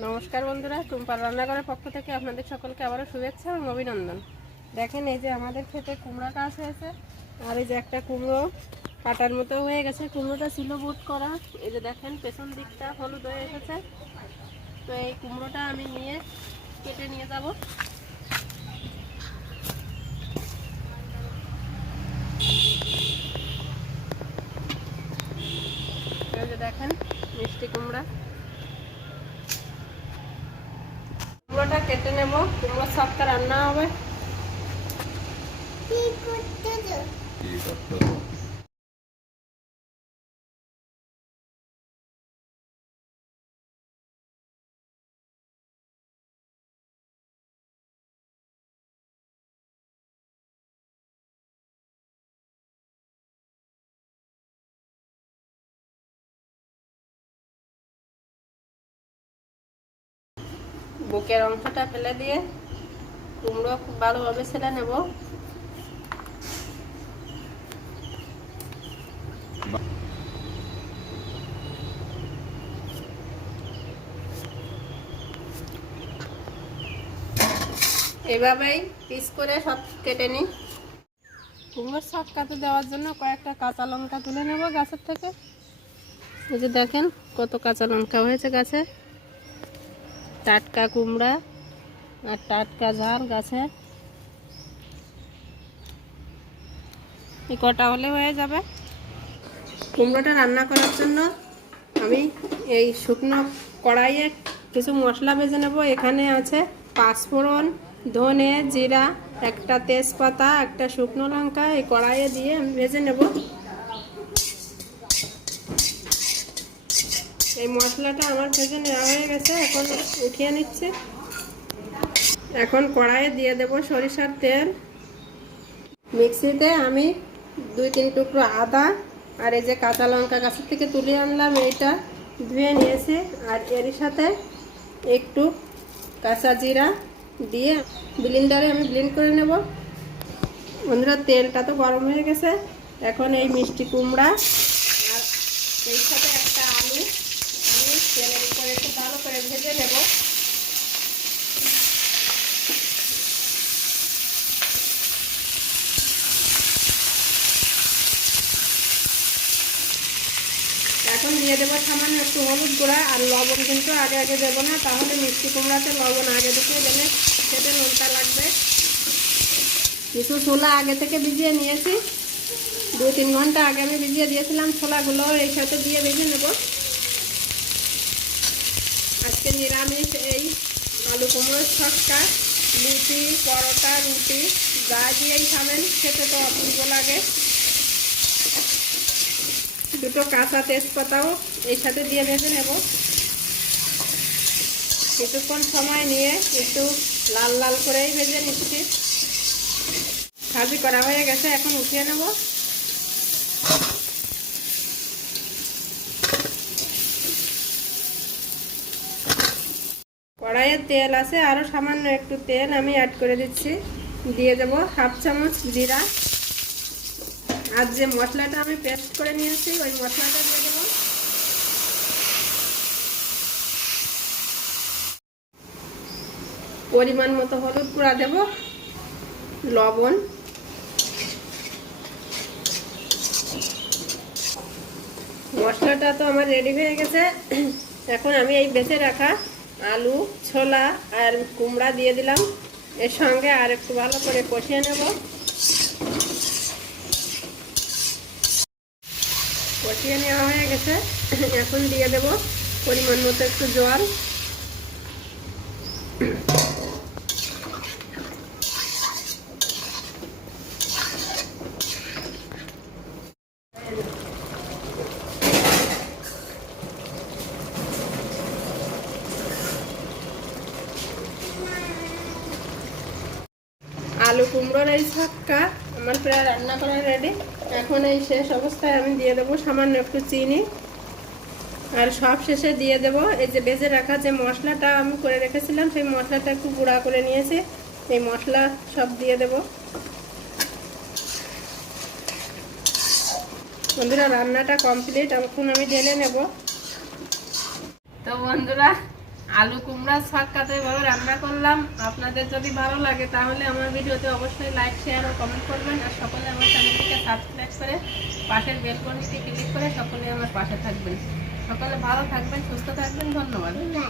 নমস্কার বন্ধুরা, টুম্পার রান্নাঘরের পক্ষ থেকে আপনাদের সকলকে আবারও শুভেচ্ছা এবং অভিনন্দন। দেখেন এই যে আমাদের ক্ষেতে কুমড়া গাছ হয়েছে, আর এই যে একটা কুমড়ো কাটার মতো হয়ে গেছে। কুমড়োটা ছিল বুট করা, এই যে দেখেন পেছন দিকটা হলুদ হয়ে এসেছে। তো এই কুমড়োটা আমি নিয়ে কেটে নিয়ে যাব। দেখেন মিষ্টি কুমড়া কুমড়োটা কেটে নেব। কুমড়ো সবটা রান্না হবে। কি করতেছো? বুকের অংশটা ফেলে দিয়ে কুমড়ো খুব ভালোভাবে ছেলে নেব। এভাবেই পিস করে সব কেটে নিই। কুমড়োর শাক কাটে দেওয়ার জন্য কয়েকটা কাঁচা লঙ্কা তুলে নেব গাছের থেকে। এই যে দেখেন কত কাঁচা লঙ্কা হয়েছে গাছে। টাটকা কুমড়া আর টাটকা ঝাল গাছে এই কটা হলে হয়ে যাবে। কুমড়োটা রান্না করার জন্য আমি এই শুকনো কড়াইয়ে কিছু মশলা বেজে নেব। এখানে আছে পাঁচফোড়ন, ধনে জিরা, একটা তেজপাতা, একটা শুকনো লঙ্কা। এই কড়াইয়ে দিয়ে আমি ভেজে নেব। এই মশলাটা আমার ভেজে নেওয়া হয়ে গেছে, এখন উঠিয়ে নিচ্ছে। এখন কড়াইয়ে দিয়ে দেব সরিষার তেল। মিক্সিতে আমি দুই তিন টুকরো আদা আর এই যে কাঁচা লঙ্কা গাছের থেকে তুলে আনলাম, এইটা ধুয়ে নিয়েছি। আর এর সাথে একটু কাঁচা জিরা দিয়ে ব্লিন্ডারে আমি ব্লিন্ড করে নেব। বন্ধুরা, তেলটা তো গরম হয়ে গেছে। এখন এই মিষ্টি কুমড়া আর এই সাথে একটা আলু আমি তেলের উপরে একটু ভালো করে ভেজে নেব এখন দিয়ে দেবো সামান্য একটু হলুদ গুঁড়া আর লবণ কিন্তু আগে আগে দেবো না, তাহলে মিষ্টি কুমড়াতে লবণ আগে থেকে দিলে খেতে নুনটা লাগবে। কিছু ছোলা আগে থেকে ভিজিয়ে নিয়েছি, দু তিন ঘণ্টা আগে আমি ভিজিয়ে দিয়েছিলাম ছোলাগুলো, এই সাথে দিয়ে ভেজে নেব। আজকে নিরামিষ এই আলু কুমড়োর ছটকা, লুচি, পরোটা, রুটি, যা দিয়েই খাবেন, খেতে তো অপূর্ব লাগে। দুটো কাঁচা তেজপাতাও এই সাথে দিয়ে ভেজে নেব। কিছুক্ষণ সময় নিয়ে একটু লাল লাল করেই ভেজে নিচ্ছি। ভাজি করা হয়ে গেছে, এখন উঠিয়ে নেব। কড়াইয়ে তেল আছে আরও সামান্য একটু তেল আমি অ্যাড করে দিচ্ছি। দিয়ে দেবো হাফ চামচ জিরা। আর যে মশলাটা আমি পেস্ট করে নিয়েছি, ওই মশলাটা দিয়ে দেবো। পরিমাণ মতো হলুদ গুঁড়া দেব, লবণ। মশলাটা তো আমার রেডি হয়ে গেছে। এখন আমি এই বেঁচে রাখা আলু, ছোলা আর কুমড়া দিয়ে দিলাম। এর সঙ্গে আর একটু ভালো করে কষিয়ে নেব। কষিয়ে নেওয়া হয়ে গেছে। এখন দিয়ে দেবো পরিমাণ মতো একটু জল। আলু কুমড়োর এই ছক্কা আমার প্রায় রান্না করা রেডি এখন এই শেষ অবস্থায় আমি দিয়ে দেবো সামান্য একটু চিনি। আর সব শেষে দিয়ে দেব এই যে বেজে রাখা যে মশলাটা আমি করে রেখেছিলাম, সেই মশলাটা একটু গুঁড়া করে নিয়েছি। এই মশলা সব দিয়ে দেব। বন্ধুরা, রান্নাটা কমপ্লিট এখন আমি ঢেলে নেব। তো বন্ধুরা আলু কুমড়া শাক কাতে এভাবে রান্না করলাম। আপনাদের যদি ভালো লাগে তাহলে আমার ভিডিওতে অবশ্যই লাইক শেয়ার ও কমেন্ট করবেন। আর সকলে আমার চ্যানেলটিকে সাবস্ক্রাইব করে পাশের বেলকনিতে ক্লিক করে সকলে আমার পাশে থাকবেন। সকলে ভালো থাকবেন, সুস্থ থাকবেন। ধন্যবাদ।